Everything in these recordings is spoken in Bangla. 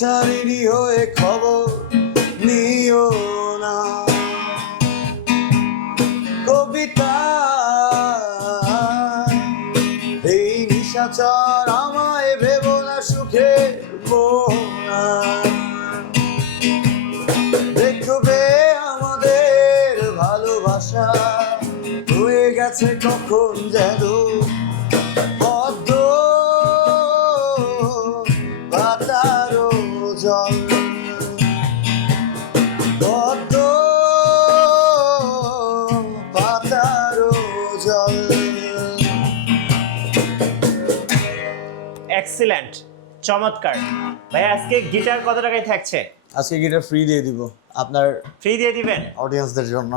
পথচারী হয়ে খবর নিও না। কবিতা এই নিশাচর আমায় ভেবো না সুখে মোহনা। দেখবে আমাদের ভালোবাসা হয়ে গেছে কখন যেন পদ্ম পাতারও জল। পদ্ম পাতারও জল। এক্সিলেন্ট, চমৎকার ভাই। আজকে গিটার কত টাকায় থাকছে? আজকে গিটার ফ্রি দিয়ে দিব আপনার ফ্রি দিয়ে দিবেন অডিয়েন্সদের জন্য।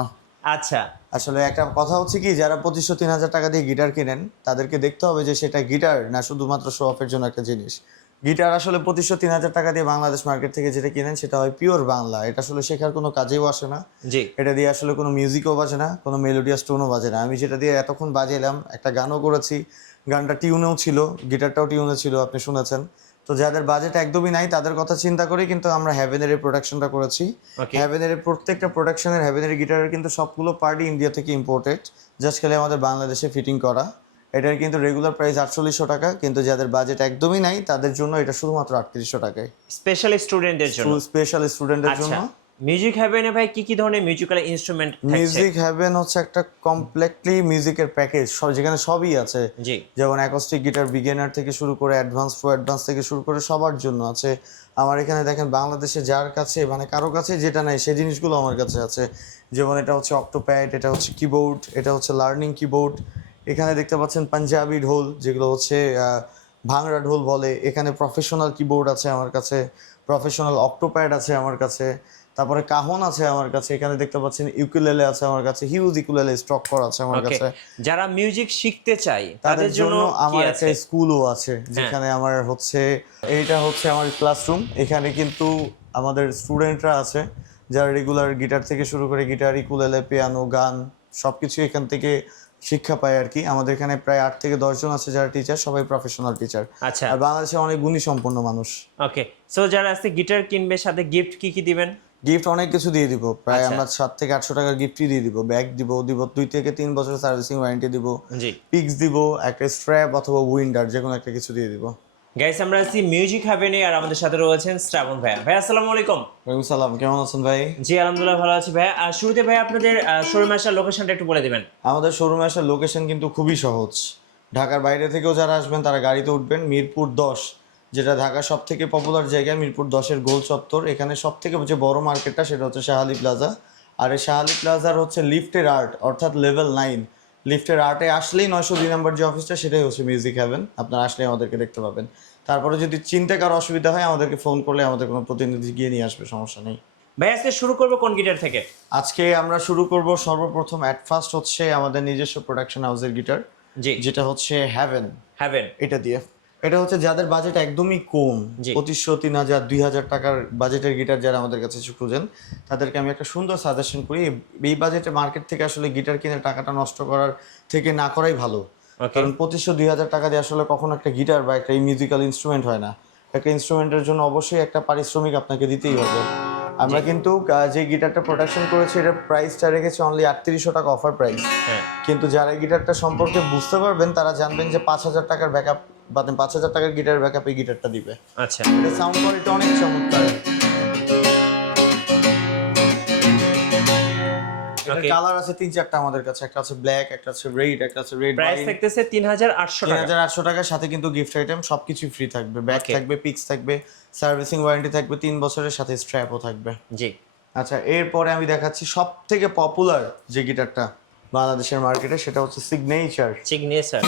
আচ্ছা, আসলে একটা কথা হচ্ছে কি, যারা 2500-3000 টাকা দিয়ে গিটার কিনেন তাদেরকে দেখতে হবে যে সেটা গিটার না শুধুমাত্র শো অফের জন্য একটা জিনিস। গিটার আসলে 2500-3000 টাকা দিয়ে বাংলাদেশ মার্কেট থেকে যেটা কিনেন সেটা হয় পিওর বাংলা। এটা আসলে শেখার কোনো কাজেও আসে না। জি, এটা দিয়ে আসলে কোনো মিউজিকও বাজে না, কোনো মেলোডিয়াস টোনও বাজে না। আমি যেটা দিয়ে এতক্ষণ বাজাইলাম, একটা গানও করেছি, গানটা টিউনেও ছিল, গিটারটাও টিউনে ছিল, আপনি শুনেছেন। তো যাদের বাজেট একদমই নাই তাদের কথা চিন্তা করি কিন্তু আমরা হ্যাভেনের প্রোডাকশনটা করেছি। হ্যাভেনের প্রত্যেকটা প্রোডাকশনের হ্যাভেনের গিটারের কিন্তু সবগুলো পার্টি ইন্ডিয়া থেকে ইম্পোর্টেড, জাস্ট খালি আমাদের বাংলাদেশে ফিটিং করা। এটার কিন্তু রেগুলার প্রাইস 4800 টাকা, কিন্তু যাদের বাজেট একদমই নাই তাদের জন্য এটা শুধুমাত্র 3800 টাকায়, স্পেশাল স্টুডেন্টদের জন্য। স্পেশাল স্টুডেন্টদের জন্য। মিউজিক হ্যাভেনে ভাই কি কি ধরনের মিউজিক্যাল ইনস্ট্রুমেন্ট থাকছে? মিউজিক হ্যাভেন হচ্ছে একটা কমপ্লিটলি মিউজিকের প্যাকেজ, যেখানে সবই আছে। জি, যেমন অ্যাকোস্টিক গিটার বিগিনার থেকে শুরু করে অ্যাডভান্স, প্রো অ্যাডভান্স থেকে শুরু করে সবার জন্য আছে। আমার এখানে দেখেন বাংলাদেশে যার কাছে মানে কারো কাছে যেটা নাই সেই জিনিসগুলো আমার কাছে আছে। যেমন এটা হচ্ছে অক্টোপ্যাড, এটা হচ্ছে কিবোর্ড, এটা হচ্ছে লার্নিং কিবোর্ড। এখানে দেখতে পাচ্ছেন পাঞ্জাবি ঢোল, যেগুলো হচ্ছে ভাংড়া ঢোল বলে। এখানে প্রফেশনাল কিবোর্ড আছে আমার কাছে, প্রফেশনাল অক্টোপ্যাড আছে আমার কাছে, তারপরে কাহন আছে আমার কাছে। এখানে দেখতে পাচ্ছেন ইউকুলেলে আছে আমার কাছে, হিউজ ইউকুলেলে স্টক করা আছে আমার কাছে। যারা মিউজিক শিখতে চায় তাদের জন্য আমার একটা স্কুলও আছে, যেখানে আমার হচ্ছে এইটা হচ্ছে আমার ক্লাসরুম। এখানে কিন্তু আমাদের স্টুডেন্টরা আছে যারা রেগুলার গিটার থেকে শুরু করে গিটার, ইকুলেলে, পিয়ানো, গান সবকিছু এখান থেকে শিক্ষা পায় আর কি। আমাদের এখানে প্রায় 8 থেকে 10 জন আছে যারা টিচার, সবাই প্রফেশনাল টিচার। আচ্ছা, আর বাংলাদেশে অনেক গুণী সম্পন্ন মানুষ। ওকে, সো যারা আজকে গিটার কিনবে সাথে গিফট কি কি দিবেন? গিফট অনেক কিছু দিয়ে দিব, প্রায় আমরা 700 থেকে 800 টাকার গিফটই দিয়ে দিব। ব্যাগ দিব 2 থেকে 3 বছরের সার্ভিসিং ওয়ারেন্টি দিব, জি, পিক্স দিব, একটা স্ট্র্যাপ অথবা উইন্ডার যে কোনো একটা কিছু দিয়ে দিব। গাইস, আমরা আছি মিউজিক হ্যাভেনে আর আমাদের সাথে রয়েছেন শ্রাবণ ভাই। ভাই আসসালামু আলাইকুম। ওয়ালাইকুম সালাম, কেমন আছেন ভাই? জি আলহামদুলিল্লাহ ভালো আছি ভাই। আর শুরুতে ভাই আপনাদের শোরুমে আসার লোকেশনটা একটু বলে দিবেন। আমাদের শোরুমে আসার লোকেশন কিন্তু খুবই সহজ। ঢাকার বাইরে থেকেও যারা আসবেন তারা গাড়িতে উঠবেন, মিরপুর 10, যেটা ঢাকার সব থেকে পপুলার জায়গা, মিরপুর 10-এর গোল চত্বর। এখানে সব থেকে যে বড় মার্কেটটা সেটা হচ্ছে শাহালি প্লাজা। আর এই শাহালি প্লাজার হচ্ছে লিফটের আর্ট, অর্থাৎ লেভেল 9 লিফটের আর্টে আসলেই 902 নম্বর যে অফিসটা সেটাই হচ্ছে মিউজিক হ্যাভেন। আপনারা আসলে আমাদেরকে দেখতে পাবেন। তারপরে যদি চিনতে কারো অসুবিধা হয় আমাদেরকে ফোন করলে আমাদের কোনো প্রতিনিধি গিয়ে নিয়ে আসবে, সমস্যা নেই। ভাই আজকে শুরু করব কোন গিটার থেকে? আজকে আমরা শুরু করব সর্বপ্রথম অ্যাট ফার্স্ট হচ্ছে আমাদের নিজস্ব প্রোডাকশন হাউসের গিটার, জি, যেটা হচ্ছে হ্যাভেন। হ্যাভেন এটা দিয়ে, এটা হচ্ছে যাদের বাজেট একদমই কম, 2500, 3000, 2000 টাকার বাজেটের গিটার যারা আমাদের কাছে খুঁজেন তাদেরকে আমি একটা সুন্দর সাজেশন করি। এই বাজেটে মার্কেট থেকে আসলে গিটার কিনে টাকাটা নষ্ট করার থেকে না করাই ভালো। কারণ 2500-2000 টাকা দিয়ে আসলে কখনো একটা গিটার বা একটা মিউজিক্যাল ইনস্ট্রুমেন্ট হয় না। একটা ইনস্ট্রুমেন্টের জন্য অবশ্যই একটা পারিশ্রমিক আপনাকে দিতেই হবে। আমরা কিন্তু যে গিটারটা প্রোডাকশন করেছি এটার প্রাইসটা রেখেছি অনলি 3800 টাকা অফার প্রাইস। কিন্তু যারা এই গিটারটা সম্পর্কে বুঝতে পারবেন তারা জানবেন যে 5000 টাকার ব্যাকআপ, মানে 5000 টাকার গিটারের ব্যাকআপ এই গিটারটা দিবে। আচ্ছা, এটা সাউন্ড কোয়ালিটি অনেক চমৎকার। এটার কালার আছে 3-4টা আমাদের কাছে, একটা আছে ব্ল্যাক, একটা আছে রেড, একটা আছে রেড। প্রাইস থাকতেছে 3800 টাকা। 3800 টাকার সাথে কিন্তু গিফট আইটেম সবকিছু ফ্রি থাকবে। ব্যাগ থাকবে, পিক্স থাকবে, সার্ভিসিং ওয়ারেন্টি থাকবে 3 বছরের, সাথে স্ট্র্যাপও থাকবে। জি, আচ্ছা, এরপরে আমি দেখাচ্ছি সবথেকে পপুলার যে গিটারটা বাংলাদেশের মার্কেটে, সেটা হচ্ছে সিগনেচার। সিগনেচার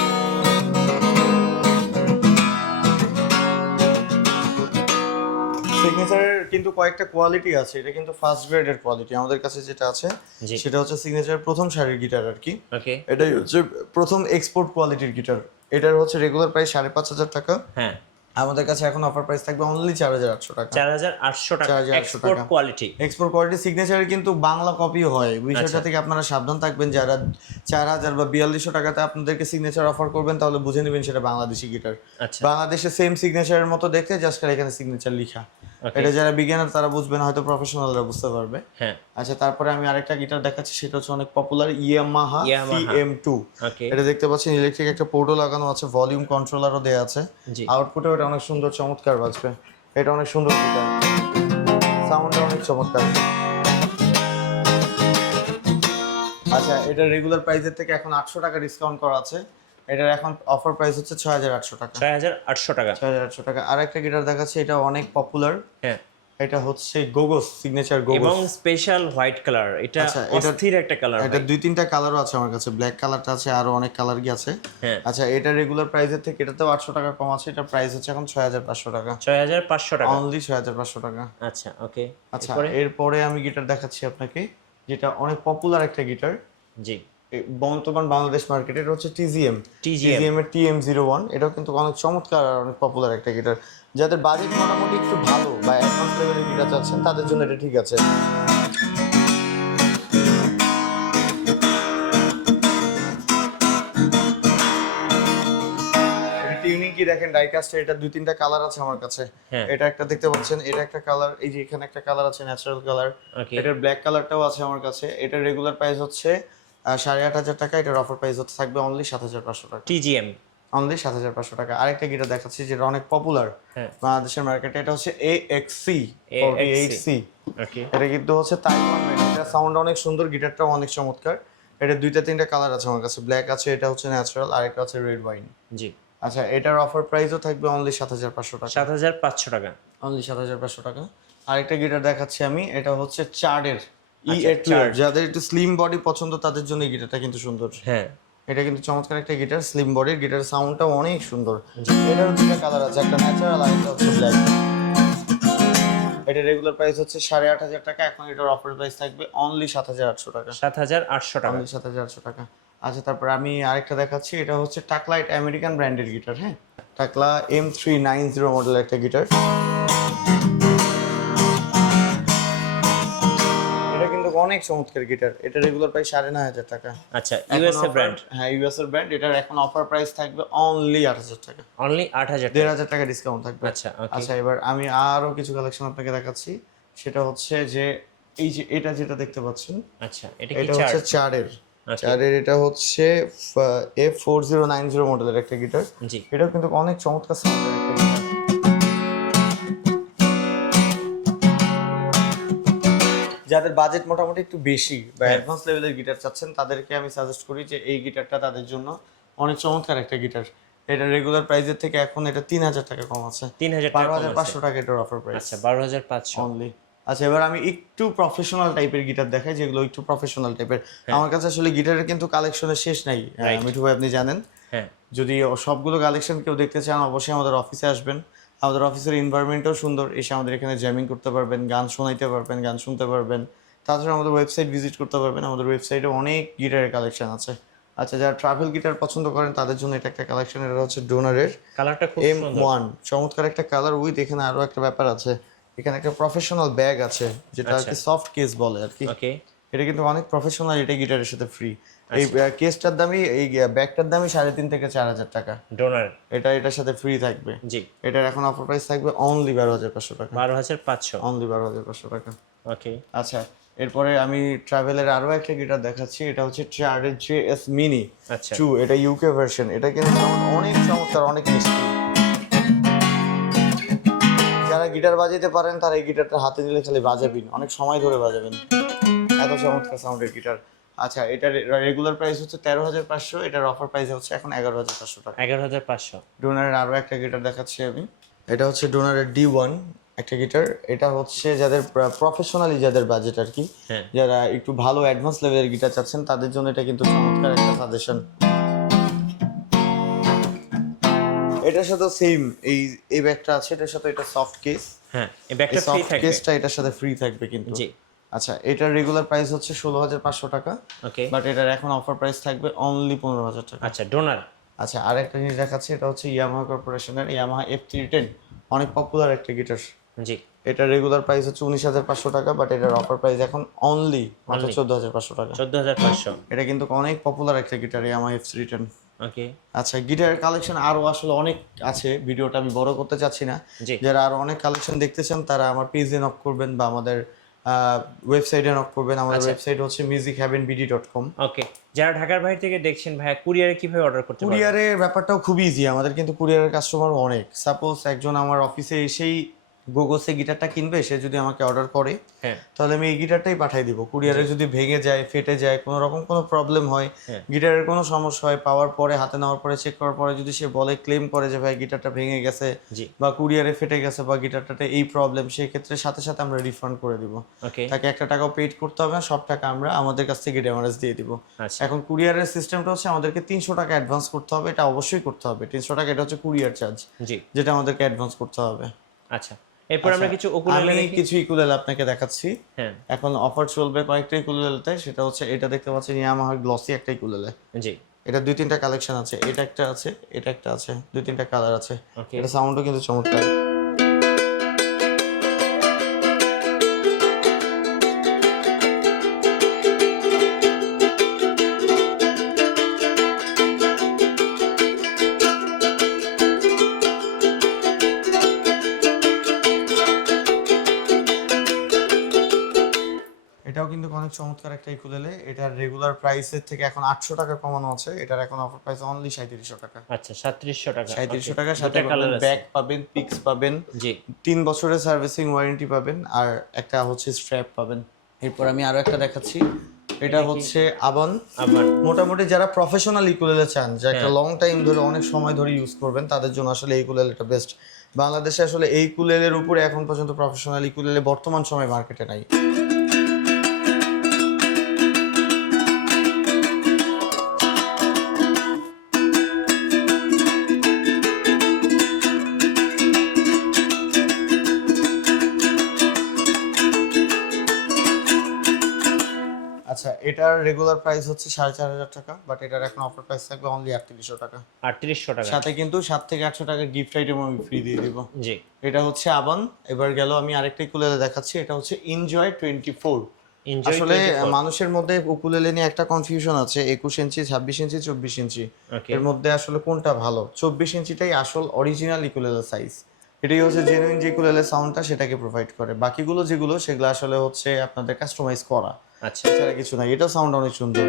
সিগনেচারের কিন্তু কয়েকটা কোয়ালিটি আছে, এটা কিন্তু ফার্স্ট গ্রেডের কোয়ালিটি। আমাদের কাছে যেটা আছে সেটা হচ্ছে সিগনেচারের প্রথম সারির গিটার আর কি। ওকে, এটাই হচ্ছে প্রথম এক্সপোর্ট কোয়ালিটির গিটার। এটার হচ্ছে রেগুলার প্রাইস 5500 টাকা। হ্যাঁ, আমাদের কাছে এখন অফার প্রাইস থাকবে অনলি 4800 টাকা। 4800 টাকা 4800 এক্সপোর্ট টাকা। কোয়ালিটি। এক্সপোর্ট কোয়ালিটি সিগনেচারের কিন্তু বাংলা কপিও হয়, বিষয়টা থেকে আপনারা সাবধান থাকবেন। যারা 4000 বা 4200 টাকাতে আপনাদেরকে সিগনেচার অফার করবেন তাহলে বুঝে নেবেন সেটা বাংলাদেশি গিটার। আচ্ছা, বাংলাদেশে সেম সিগনেচারের মতো দেখতে, জাস্ট এখানে সিগনেচার লেখা। এটা যারা বিগিনার তারা বুঝবে না, হয়তো প্রফেশনালরা বুঝতে পারবে। হ্যাঁ আচ্ছা, তারপরে আমি আরেকটা গিটার দেখাচ্ছি, সেটা হচ্ছে অনেক পপুলার ইয়ামাহা CM2। ওকে এটা দেখতে পাচ্ছেন ইলেকট্রিক একটা পোর্টও লাগানো আছে, ভলিউম কন্ট্রোলারও দেওয়া আছে। জি আউটপুটে ওটা অনেক সুন্দর চমৎকার বাজবে। এটা অনেক সুন্দর গিটার, সাউন্ডটা অনেক চমৎকার। আচ্ছা, এটা রেগুলার প্রাইসের থেকে এখন 800 টাকা ডিসকাউন্ট করা আছে। এটার এখন অফার প্রাইস হচ্ছে 6800 টাকা। 6800 টাকা। 6800 টাকা। আর একটা গিটার দেখাচ্ছি, এটা অনেক পপুলার। হ্যাঁ এটা হচ্ছে গোগোস সিগনেচার গোগোস এবং স্পেশাল হোয়াইট কালার। এটা অস্থির একটা কালার। এটা 2-3টা কালারও আছে আমার কাছে, ব্ল্যাক কালারটা আছে, আরো অনেক কালার কি আছে। হ্যাঁ আচ্ছা, এটা রেগুলার প্রাইসের থেকে এটাতেও 800 টাকা কম আছে। এটা প্রাইস হচ্ছে এখন 6500 টাকা। 6500 টাকা অনলি 6500 টাকা। আচ্ছা ওকে। আচ্ছা, এরপরে আমি গিটার দেখাচ্ছি আপনাকে, যেটা অনেক পপুলার একটা গিটার জি বর্তমান বাংলাদেশ মার্কেটে। এটা হচ্ছে TGM এর TM01। এটাও কিন্তু অনেক চমৎকার আর অনেক পপুলার একটা গিটার। যাদের বাজেট মোটামুটি একটু ভালো বা অ্যাডভান্স লেভেলের গিটার চাচ্ছেন তাদের জন্য এটা ঠিক আছে। টিউনিং কি দেখেন, ডাইকাস্টের এটা 2-3টা কালার আছে আমার কাছে। এটা একটা দেখতে পাচ্ছেন, এটা একটা কালার, এই যে এখানে একটা কালার আছে ন্যাচারাল কালার। এটার ব্ল্যাক কালারটাও আছে আমার কাছে। এটার রেগুলার প্রাইস হচ্ছে 8500 টাকা। এটার অফার প্রাইস হচ্ছে থাকবে অনলি 7500 টাকা। TGM অনলি 7500 টাকা। আরেকটা গিটার দেখাচ্ছি যেটা অনেক পপুলার বাংলাদেশের মার্কেটে, এটা হচ্ছে AXC 48C। ওকে এটা কিন্তু হচ্ছে তাইওয়ান মেড। এটা সাউন্ড অনেক সুন্দর, গিটারটাও অনেক চমৎকার। এটা 2-3টা কালার আছে আমার কাছে, ব্ল্যাক আছে, এটা হচ্ছে ন্যাচারাল, আর একটা হচ্ছে রেড ওয়াইন। জি আচ্ছা, এটার অফার প্রাইসও থাকবে অনলি 7500 টাকা। 7500 টাকা। অনলি 7500 টাকা। আরেকটা গিটার দেখাচ্ছি আমি, এটা হচ্ছে চার্ডের EA12। যাদের একটু স্লিম বডি পছন্দ তাদের জন্য এই গিটারটা কিন্তু সুন্দর। হ্যাঁ এটা কিন্তু চমৎকার একটা গিটার, স্লিম বডির গিটার, সাউন্ডটাও অনেক সুন্দর। এটারও 2টা কালার আছে, একটা ন্যাচারাল আর একটা হচ্ছে ব্ল্যাক। এটা রেগুলার প্রাইস হচ্ছে 8500 টাকা। এখন এটার অফার প্রাইস থাকবে অনলি 7800 টাকা। 7800 টাকা। অনলি 7800 টাকা। আচ্ছা, তারপর আমি আরেকটা দেখাচ্ছি, এটা হচ্ছে টাকলা, এটা আমেরিকান ব্র্যান্ডের গিটার। হ্যাঁ, টাকলা M390 মডেলের একটা গিটার। এটা কিন্তু অনেক চমৎকার গিটার। এটা রেগুলার প্রাইস 9500 টাকা। আচ্ছা ইউএসএ ব্র্যান্ড। হ্যাঁ, ইউএসএর ব্র্যান্ড। এটার এখন অফার প্রাইস থাকবে অনলি 8000 টাকা। অনলি 8000 টাকা। 1500 টাকা ডিসকাউন্ট থাকবে। আচ্ছা ওকে। আচ্ছা, এবার আমি আরো কিছু কালেকশন আপনাকে দেখাচ্ছি। সেটা হচ্ছে যে এই যে এটা যেটা দেখতে পাচ্ছেন, আচ্ছা এটা কি এটা হচ্ছে চার্ডের। চার্ডের এটা হচ্ছে F4090 মডেলের একটা গিটার। জি এটাও কিন্তু অনেক চমৎকার সাউন্ডের একটা গিটার। যাদের বাজেট মোটামুটি একটু বেশি বা অ্যাডভান্স লেভেলের গিটার চাচ্ছেন তাদেরকে আমি সাজেস্ট করি যে এই গিটারটা তাদের জন্য অনেক চমৎকার একটা গিটার। এটা রেগুলার প্রাইসের থেকে এখন এটা 3000 টাকা কম আছে। 3000 টাকা 12500 টাকা এটার অফার প্রাইস। আচ্ছা 12500 অনলি। আচ্ছা, এবার আমি একটু প্রফেশনাল টাইপের গিটার দেখাই, যেগুলো একটু প্রফেশনাল টাইপের। আমার কাছে আসলে গিটারের কিন্তু কালেকশনের শেষ নাই, মিঠু ভাই আপনি জানেন। হ্যাঁ যদি সবগুলো কালেকশন কেউ দেখতে চান অবশ্যই আমাদের অফিসে আসবেন। আমাদের অফিসের এনভায়রনমেন্টও সুন্দর, এসে আমাদের এখানে জ্যামিং করতে পারবেন, গান শোনাইতে পারবেন, গান শুনতে পারবেন। তাছাড়া আমাদের ওয়েবসাইট ভিজিট করতে পারবেন, আমাদের ওয়েবসাইটে অনেক গিটারের কালেকশন আছে। আচ্ছা, যারা ট্রাভেল গিটার পছন্দ করেন তাদের জন্য এটা একটা কালেকশন। এটা হচ্ছে ডোনারের কালারটা খুব সুন্দর। M1, চমৎকার একটা কালার উইথ, এখানে আরো একটা ব্যাপার আছে, এখানে একটা প্রফেশনাল ব্যাগ আছে যেটা আর কি সফট কেস বলে আর কি। ওকে এটা কিন্তু অনেক প্রফেশনাল, এটা গিটারের সাথে ফ্রি। এই কেসটার দামই, এই ব্যাগটার দামই 3500 থেকে 4000 টাকা। ডোনার এটা এটার সাথে ফ্রি থাকবে। জি এটার এখন অফার প্রাইস থাকবে অনলি 12500 টাকা। 12500 অনলি 12500 টাকা। ওকে আচ্ছা, এরপরে আমি ট্রাভেলের আরো একটা গিটার দেখাচ্ছি। এটা হচ্ছে চার্ডের JS মিনি আচ্ছা 2। এটা ইউকে ভার্সন। এটা কিন্তু অনেক চমৎকার, অনেক মিষ্টি। যারা গিটার বাজাইতে পারেন তারা এই গিটারটা হাতে নিলে খালি বাজাবেন, অনেক সময় ধরে বাজাবেন, এত চমৎকার সাউন্ডের গিটার। আচ্ছা, এটার রেগুলার প্রাইস হচ্ছে 13500। এটার অফার প্রাইস হচ্ছে এখন 11500 টাকা। 11500 ডোনারের আরো একটা গিটার দেখাচ্ছি আমি। এটা হচ্ছে ডোনারের D1 একটা গিটার। এটা হচ্ছে যাদের প্রফেশনালি যাদের বাজেট আর কি, যারা একটু ভালো অ্যাডভান্স লেভেলের গিটার চাচ্ছেন তাদের জন্য এটা কিন্তু চমৎকার একটা সাজেশন। এটার সাথে সেম এই ব্যাগটা আছে, এটার সাথে এটা সফট কেস। হ্যাঁ এই ব্যাগটা ফ্রি থাকবে। কেসটা এটার সাথে ফ্রি থাকবে কিন্তু। জি আচ্ছা, এটার রেগুলার প্রাইস হচ্ছে 16500 টাকা। ওকে বাট এটার এখন অফার প্রাইস থাকবে অনলি 15000 টাকা। আচ্ছা ডোনার। আচ্ছা, আরেকটা জিনিস দেখাচ্ছি, এটা হচ্ছে ইয়ামাহা কর্পোরেশনের ইয়ামাহা F310, অনেক পপুলার একটা গিটার। জি এটা রেগুলার প্রাইস হচ্ছে 19500 টাকা, বাট এটার অফার প্রাইস এখন অনলি মাত্র 14500 টাকা। 14500 এটা কিন্তু অনেক পপুলার একটা গিটার ইয়ামাহা F310। ওকে। আচ্ছা, গিটারের কালেকশন আরো আসলে অনেক আছে, ভিডিওটা আমি বড় করতে চাচ্ছি না। জি। যারা আরো অনেক কালেকশন দেখতে চান তারা আমার পেজে নক করবেন বা আমাদের ওয়েবসাইটে নক করবেন। আমাদের আচ্ছা। ওয়েবসাইট হচ্ছে musicheavenbd.com। ওকে। যারা ঢাকার বাইরে থেকে দেখছেন ভাইয়া, কুরিয়ারে কিভাবে অর্ডার করতে পারবেন? কুরিয়ারের ব্যাপারটাও খুব ইজি, আমাদের কিন্তু কুরিয়ারের কাস্টমারও অনেক। সাপোজ একজন আমার অফিসে এসেই গোগোসে গিটারটা কিনবে, সে যদি আমাকে অর্ডার করে হ্যাঁ। তাহলে আমি এই গিটারটাই পাঠিয়ে দিব। কুরিয়ারে যদি ভেঙে যায়, ফেটে যায়, কোনো রকম কোনো প্রবলেম হয়, হ্যাঁ। গিটারের কোনো সমস্যা হয়, পাওয়ার পরে হাতে নেওয়ার পরে চেক করার পরে যদি সে বলে, ক্লেম করে যে ভাই গিটারটা ভেঙে গেছে জি। বা কুরিয়ারে ফেটে গেছে বা গিটারটাতে এই প্রবলেম, সেই ক্ষেত্রে সাথে সাথে আমরা রিফান্ড করে দিব। ওকে। তাকে একটা টাকাও পেড করতে হবে না, সব টাকা আমরা আমাদের কাছ থেকে ড্যামারেজ দিয়ে দিব। আচ্ছা। এখন কুরিয়ারের সিস্টেমটা হচ্ছে আমাদেরকে 300 টাকা অ্যাডভান্স করতে হবে, এটা অবশ্যই করতে হবে। 300 টাকা এটা হচ্ছে কুরিয়ার চার্জ, জি। যেটা আমাদেরকে অ্যাডভান্স করতে হবে। আচ্ছা, এরপর আমরা কিছু উকুলেলে আমি দেখি। কিছু ইকুলেলে আপনাকে দেখাচ্ছি। হ্যাঁ। এখন অফার চলবে কয়েকটা ইকুলেলেতে, সেটা হচ্ছে এটা দেখতে পাচ্ছেন ইয়ামাহার গ্লসি একটা ইকুলেলে। জি। এটা 2-3টা কালেকশন আছে, এটা একটা আছে, এটা একটা আছে, 2-3টা কালার আছে। ওকে। এটা সাউন্ডও কিন্তু চমৎকার। এটাও কিন্তু অনেক চমৎকার একটা ইকুলেলে। এটার রেগুলার প্রাইসের থেকে এখন 800 টাকা কমানো আছে। এটার এখন অফার প্রাইস অনলি 3700 টাকা। আচ্ছা, 3700 টাকা। 3700 টাকা, সাথে দুটো কালার পাবেন আছে। ব্যাক পাবেন, পিক্স পাবেন, জি। 3 বছরের সার্ভিসিং ওয়ারেন্টি পাবেন, আর একটা হচ্ছে স্ট্র্যাপ পাবেন। এরপর আমি আরো একটা দেখাচ্ছি, এটা হচ্ছে আবান। আবার মোটামুটি যারা প্রফেশনাল ইকুলেলে চান, যে একটা লং টাইম ধরে অনেক সময় ধরে ইউজ করবেন, তাদের জন্য আসলে এই ইকুলেলেটা বেস্ট। বাংলাদেশে আসলে এই ইকুলেলের উপরে এখন পর্যন্ত প্রফেশনাল ইকুলেলে বর্তমান সময় মার্কেটে নাই। আচ্ছা, এটার রেগুলার প্রাইস হচ্ছে 4500 টাকা, বাট এটার এখন অফার প্রাইস থাকবে অনলি 3800 টাকা। 3800 টাকা। সাথে কিন্তু 7 থেকে 800 টাকার গিফট আইটেম আমি ফ্রি দিয়ে দিব। জি। এটা হচ্ছে আবান। এবার গেল আমি আরেকটা উকুলেলে দেখাচ্ছি, এটা হচ্ছে এনজয় 24। এনজয় আসলে 24। মানুষের মধ্যে উকুলেলে নিয়ে একটা কনফিউশন আছে, 21 ইঞ্চি, 26 ইঞ্চি, 24 ইঞ্চি, ওকে। এর মধ্যে আসলে কোনটা ভালো? 24 ইঞ্চিটাই আসল অরিজিনাল ইকুলেলে সাইজ। এটাই হচ্ছে জেনুইন যে ইকুলেলে সাউন্ডটা সেটাকে প্রোভাইড করে। বাকিগুলো যেগুলো সেগুলো আসলে হচ্ছে আপনাদের কাস্টমাইজ করা, আচ্ছা। এছাড়া কিছু নাই। এটাও সাউন্ড অনেক সুন্দর।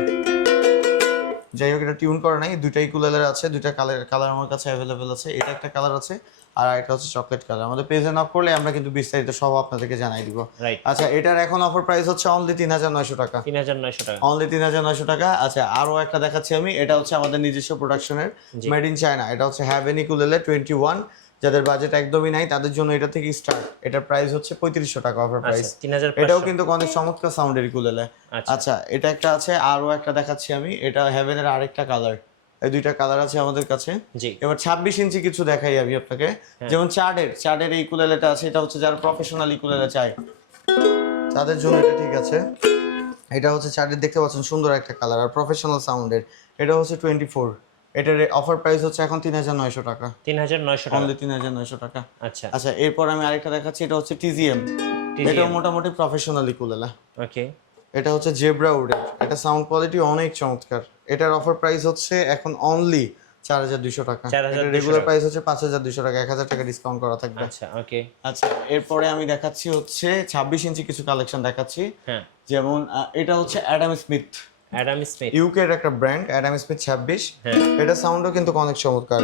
যাই হোক, এটা টিউন করা নাই, দুইটাই কুলেলের আছে, দুইটা কালার আমার কাছে অ্যাভেলেবেল আছে। এটা একটা কালার আছে, আর একটা হচ্ছে চকলেট কালার। আমাদের পেজে নক করলে আমরা কিন্তু বিস্তারিত সব আপনাদেরকে জানাই দিব। রাইট। আচ্ছা, এটার এখন অফার প্রাইস হচ্ছে অনলি 3900 টাকা। 3900 টাকা। অনলি 3900 টাকা। আচ্ছা, আরো একটা দেখাচ্ছি আমি, এটা হচ্ছে আমাদের নিজস্ব প্রোডাকশনের, মেড ইন চায়না। এটা হচ্ছে হ্যাভেন ইকুলেলে 21। যাদের বাজেট একদমই নাই তাদের জন্য এটা থেকে স্টার্ট। এটার প্রাইস হচ্ছে 3500 টাকা অফার প্রাইস। 3500। এটাও কিন্তু অনেক চমৎকার সাউন্ডের ইকুলেলে। আচ্ছা। আচ্ছা, এটা একটা আছে, আরো একটা দেখাচ্ছি আমি, এটা হ্যাভেনের আরেকটা কালার। এই দুইটা কালার আছে আমাদের কাছে। জি। এবার 26 ইঞ্চি কিছু দেখাই আমি আপনাকে, যেমন চার্ডের এই ইকুলেলেটা আছে, এটা হচ্ছে যারা প্রফেশনাল ইকুলেলে চায় তাদের জন্য এটা ঠিক আছে। এটা হচ্ছে চার্ডের, দেখতে পাচ্ছেন সুন্দর একটা কালার আর প্রফেশনাল সাউন্ডের। এটা হচ্ছে 24। এটার অফার প্রাইস হচ্ছে এখন 3900 টাকা। 3900 টাকা। অনলি 3900 টাকা। আচ্ছা। আচ্ছা, এরপর আমি আরেকটা দেখাচ্ছি, এটা হচ্ছে টিজিএম। এটা মোটামুটি প্রফেশনাল ইকুলেলে। ওকে। এটা হচ্ছে জেব্রা উডের। এটা সাউন্ড কোয়ালিটি অনেক চমৎকার। এটার অফার প্রাইস হচ্ছে এখন অনলি 4200 টাকা। এটা রেগুলার প্রাইস হচ্ছে 5200 টাকা, 1000 টাকা ডিসকাউন্ট করা থাকবে। আচ্ছা। ওকে। আচ্ছা, এরপরে আমি দেখাচ্ছি হচ্ছে 26 ইঞ্চি কিছু কালেকশন দেখাচ্ছি। হ্যাঁ। যেমন এটা হচ্ছে Adam Smith. Adam Smith UK এর একটা ব্র্যান্ড, অ্যাডাম স্মিথ 26। হ্যাঁ। এটা সাউন্ডও কিন্তু অনেক চমৎকার।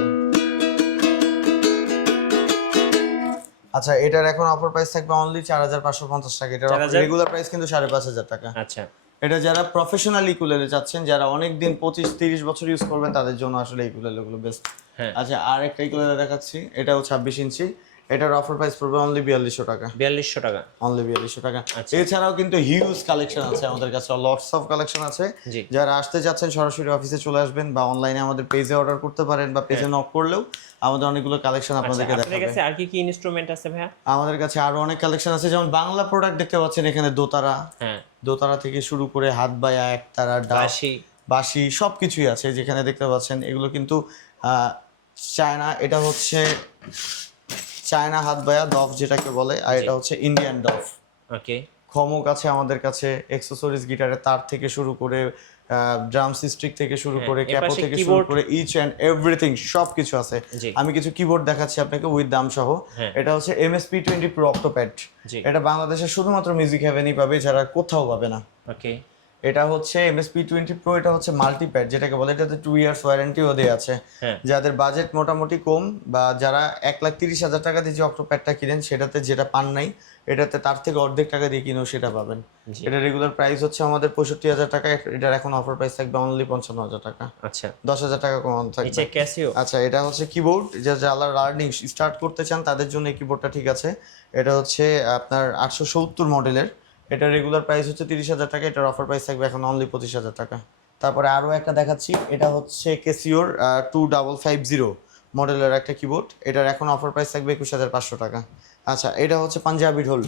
আচ্ছা, এটার এখন অফার প্রাইস থাকবে অনলি 4550 টাকা। এটার রেগুলার প্রাইস কিন্তু 5500 টাকা। আচ্ছা। এটা যারা প্রফেশনাল ইকুলেলে চাচ্ছেন, যারা অনেক দিন 25-30 বছর ইউজ করবেন, তাদের জন্য আসলে ইকুলেলে গুলো বেস্ট। হ্যাঁ। আচ্ছা, আর একটা ইকুলেলে দেখাচ্ছি, এটাও 26 ইঞ্চি। এটার অফার প্রাইস পড়বে অনলি 4200 টাকা। 4200 টাকা। অনলি 4200 টাকা। আচ্ছা। এছাড়াও কিন্তু হিউজ কালেকশন আছে আমাদের কাছে, লটস অফ কালেকশন আছে। জি। যারা আসতে যাচ্ছেন সরাসরি অফিসে চলে আসবেন, বা অনলাইনে আমাদের পেজে অর্ডার করতে পারেন, বা পেজে নক করলেও আমাদের অনেকগুলো কালেকশন আপনাদেরকে আপনাদের দেখাবে। কাছে আর কি কি ইনস্ট্রুমেন্ট আছে ভাইয়া? আমাদের কাছে আরো অনেক কালেকশন আছে, যেমন বাংলা প্রোডাক্ট দেখতে পাচ্ছেন এখানে, দোতারা। হ্যাঁ। দোতারা থেকে শুরু করে হাত বায়া, একতারা, বাঁশি, বাঁশি সবকিছুই আছে যেখানে দেখতে পাচ্ছেন। এগুলো কিন্তু চায়না, এটা হচ্ছে চায়না হাত বায়া ডফ যেটাকে বলে, আর এটা হচ্ছে ইন্ডিয়ান ডফ। ওকে। খমক আছে আমাদের কাছে, অ্যাকসেসরিজ গিটারের তার থেকে শুরু করে ড্রাম স্টিক থেকে শুরু করে ক্যাপো এপাশে থেকে শুরু keyboard। করে ইচ এন্ড এভরিথিং সবকিছু আছে। জি। আমি কিছু কিবোর্ড দেখাচ্ছি আপনাকে উইথ দাম সহ। হ্যাঁ। এটা হচ্ছে MSP20 Pro অক্টোপ্যাড। জি। এটা বাংলাদেশের শুধুমাত্র মিউজিক হেভেনই পাবে, যারা কোথাও পাবে না। ওকে। এটা হচ্ছে MSP20 Pro, এটা হচ্ছে মাল্টিপ্যাড যেটাকে বলে, এটাতে 2 ইয়ার্স ওয়ারেন্টিও দেওয়া আছে। হ্যাঁ। যাদের বাজেট মোটামুটি কম বা যারা 1,30,000 টাকা দিয়ে যে অক্টোপ্যাডটা কিনেন সেটাতে যেটা পান নাই, এটাতে তার থেকে অর্ধেক টাকা দিয়ে কিনেও সেটা পাবেন। জি। এটা রেগুলার প্রাইস হচ্ছে আমাদের 65,000 টাকা, এটার এখন অফার প্রাইস থাকবে অনলি 55,000 টাকা। আচ্ছা। 10,000 টাকা কমানো থাকবে। নিচে ক্যাসিও। আচ্ছা, এটা হচ্ছে কিবোর্ড, যারা লার্নিং স্টার্ট করতে চান তাদের জন্য এই কিবোর্ডটা ঠিক আছে। এটা হচ্ছে আপনার 870 মডেলের। এটা রেগুলার প্রাইস হচ্ছে 30,000 টাকা, এটার অফার প্রাইস থাকবে এখন অনলি 25,000 টাকা। তারপরে আরও একটা দেখাচ্ছি, এটা হচ্ছে কেসিওর 2550 মডেলের একটা কিবোর্ড, এটার এখন অফার প্রাইস থাকবে 21,500 টাকা। আচ্ছা, এটা হচ্ছে পাঞ্জাবি ঢোল,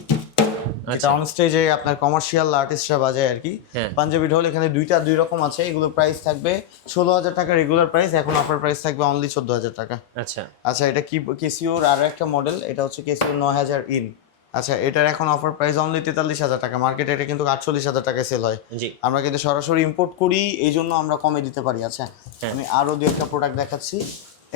এটা অন স্টেজে আপনার কমার্শিয়াল আর্টিস্টরা বাজায় আর কি। হ্যাঁ। পাঞ্জাবি ঢোল এখানে দুই রকম আছে, এগুলোর প্রাইস থাকবে 16,000 টাকা রেগুলার প্রাইস, এখন অফার প্রাইস থাকবে অনলি 14,000 টাকা। আচ্ছা। আচ্ছা, এটা কি কেসিওর আরও একটা মডেল, এটা হচ্ছে কেসিওর 9000 ইন। আচ্ছা, এটার এখন অফার প্রাইস অনলি 43,000 টাকা, মার্কেটে এটা কিন্তু 48,000 টাকায় সেল হয়। জি। আমরা কিন্তু সরাসরি ইম্পোর্ট করি, এই জন্য আমরা কমে দিতে পারি। আচ্ছা, আমি আরও দু একটা প্রোডাক্ট দেখাচ্ছি।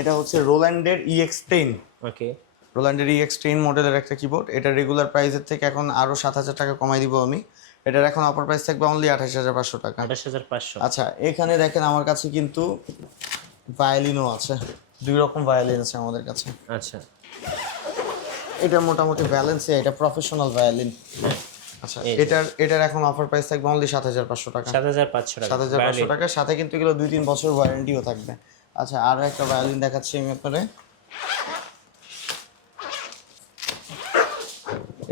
এটা হচ্ছে রোল্যান্ডের EX10। ওকে। রোল্যান্ডের EX10 মডেলের একটা কিবোর্ড, এটা রেগুলার প্রাইসের থেকে এখন আরও 7,000 টাকা কমাই দিব আমি। এটার এখন অফার প্রাইস থাকবে অনলি 28,500 টাকা। 28,500। আচ্ছা, এখানে দেখেন আমার কাছে কিন্তু ভায়োলিনও আছে, 2 রকম ভায়োলিন আছে আমাদের কাছে। আচ্ছা। এটা মোটামুটি ব্যালেন্সে, এটা প্রফেশনাল ভায়োলিন। আচ্ছা, এটার এখন অফার প্রাইস থাকবে অনলি 7,500 টাকা। 7,500 টাকা। 7,500 টাকা, সাথে কিন্তু এগুলো 2-3 বছর ওয়ারেন্টিও থাকবে। আচ্ছা, আরও একটা ভায়োলিন দেখাচ্ছি আমি আপনারে,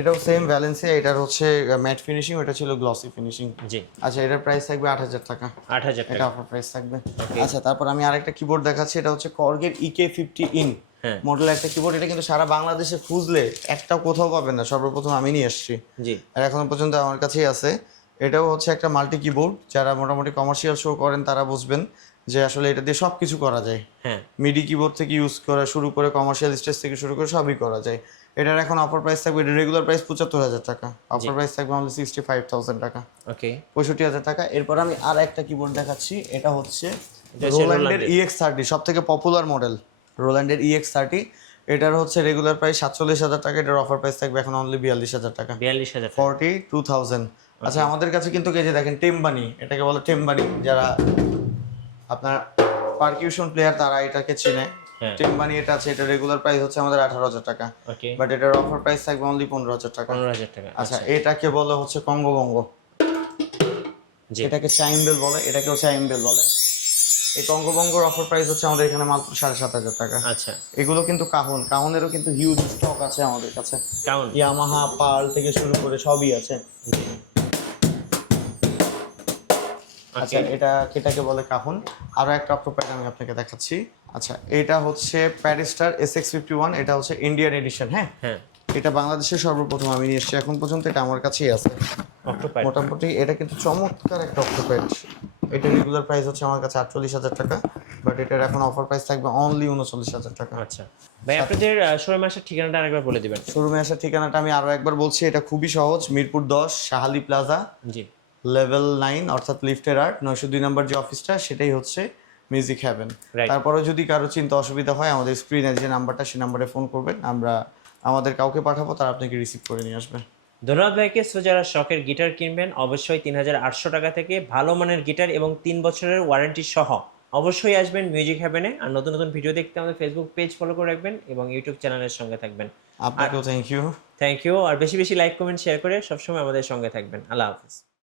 এটাও সেম ভ্যালেন্সিয়া, এটার হচ্ছে ম্যাট ফিনিশিং, ওটা ছিল গ্লসি ফিনিশিং। জি। আচ্ছা, এটার প্রাইস থাকবে 8,000 টাকা। 8,000 এটা টাকা। অফার প্রাইস থাকবে। আচ্ছা, তারপর আমি আরেকটা কিবোর্ড দেখাচ্ছি, এটা হচ্ছে কর্গের EK50 ইন হ্যাঁ। মডেল একটা কিবোর্ড। এটা কিন্তু সারা বাংলাদেশে খুঁজলে একটাও কোথাও পাবেন না, সর্বপ্রথম আমি নিয়ে এসেছি। জি। আর এখনো পর্যন্ত আমার কাছেই আছে। এটাও হচ্ছে একটা মাল্টি কিবোর্ড, যারা মোটামুটি কমার্শিয়াল শো করেন তারা বুঝবেন যে আসলে এটা দিয়ে সব কিছু করা যায়। হ্যাঁ। মিডি কিবোর্ড থেকে ইউজ করা শুরু করে কমার্শিয়াল স্টেজ থেকে শুরু করে সবই করা যায়। এটার এখন অফার প্রাইস থাকবে, এটা রেগুলার প্রাইস 75,000 টাকা, অফার প্রাইস থাকবে অনলি 65,000 টাকা। ওকে। 65,000 টাকা। এরপর আমি আর একটা কিবোর্ড দেখাচ্ছি, এটা হচ্ছে এটা হচ্ছে রোল্যান্ডের EX30, সব থেকে পপুলার মডেল রোল্যান্ডের EX30। এটার হচ্ছে রেগুলার প্রাইস 47,000 টাকা, এটার অফার প্রাইস থাকবে এখন অনলি 42,000 টাকা। 42,000 টাকা। 42,000। আচ্ছা, আমাদের কাছে কিন্তু এই যে দেখেন টেম্বানি, এটাকে বলে টেম্বানি, যারা আপনার পারকিউশন প্লেয়ার তারা এটাকে চিনে। হ্যাঁ। টেম্বানি এটা আছে, এটা রেগুলার প্রাইস হচ্ছে আমাদের 18,000 টাকা, ওকে। বাট এটার অফার প্রাইস থাকবে অনলি 15,000 টাকা। 15,000 টাকা। আচ্ছা, এটাকে বলে হচ্ছে কঙ্গো বঙ্গো, জি। এটাকে চাইম্বেল বলে, এটাকেও চাইম্বেল বলে। এই কঙ্গো বঙ্গোর অফার প্রাইস হচ্ছে আমাদের এখানে মাত্র 7,500 টাকা। আচ্ছা। এগুলো কিন্তু কাহনেরও কিন্তু হিউজ স্টক আছে আমাদের কাছে, কেমন? ইয়ামাহা পার্ল থেকে শুরু করে সবই আছে। আচ্ছা, এটাকে বলে কাহন। আরো একটা অক্টোপ্যাড আমি আপনাকে দেখাচ্ছি। আচ্ছা, এটা হচ্ছে প্যারিস্টার SX51, এটা হচ্ছে ইন্ডিয়ান এডিশন। হ্যাঁ, হ্যাঁ। এটা বাংলাদেশের সর্বপ্রথম আমি নিয়ে এসেছি, এখন পর্যন্ত এটা আমার কাছেই আছে। অক্টোপ্যাড। মোটামুটি এটা কিন্তু চমৎকার একটা অক্টোপ্যাড। এটা রেগুলার প্রাইস হচ্ছে আমার কাছে 48,000 টাকা, বাট এটার এখন অফার প্রাইস থাকবে অনলি 39,000 টাকা। আচ্ছা ভাই, আপনাদের শোরুমে আসার ঠিকানাটা আরেকবার বলে দিবেন। শোরুমে আসার ঠিকানাটা আমি আরো একবার বলছি, এটা খুবই সহজ, মিরপুর 10 শাহালি প্লাজা, জি। লেভেল 9 অর্থাৎ লিফটের 8 902 নম্বর যে অফিসটা, সেটাই হচ্ছে মিউজিক হেভেন। Right. তারপরে যদি কারো চিন্তা অসুবিধা হয়, আমাদের স্ক্রিনে যে নাম্বারটা, সেই নাম্বারে ফোন করবেন, আমরা আমাদের কাউকে পাঠাবো, তারা আপনাকে রিসিভ করে নিয়ে আসবে। ধন্যবাদ ভাইকে। সো যারা শখের গিটার কিনবেন, অবশ্যই 3,800 টাকা থেকে ভালো মানের গিটার এবং 3 বছরের ওয়ারেন্টি সহ অবশ্যই আসবেন মিউজিক হেভেনে। আর নতুন নতুন ভিডিও দেখতে আমাদের ফেসবুক পেজ ফলো করে রাখবেন এবং ইউটিউব চ্যানেলের সঙ্গে থাকবেন। আপনাকেও থ্যাংক ইউ। Thank you. আর বেশি বেশি লাইক কমেন্ট শেয়ার করে সবসময় আমাদের সঙ্গে থাকবেন। আল্লাহ হাফিজ।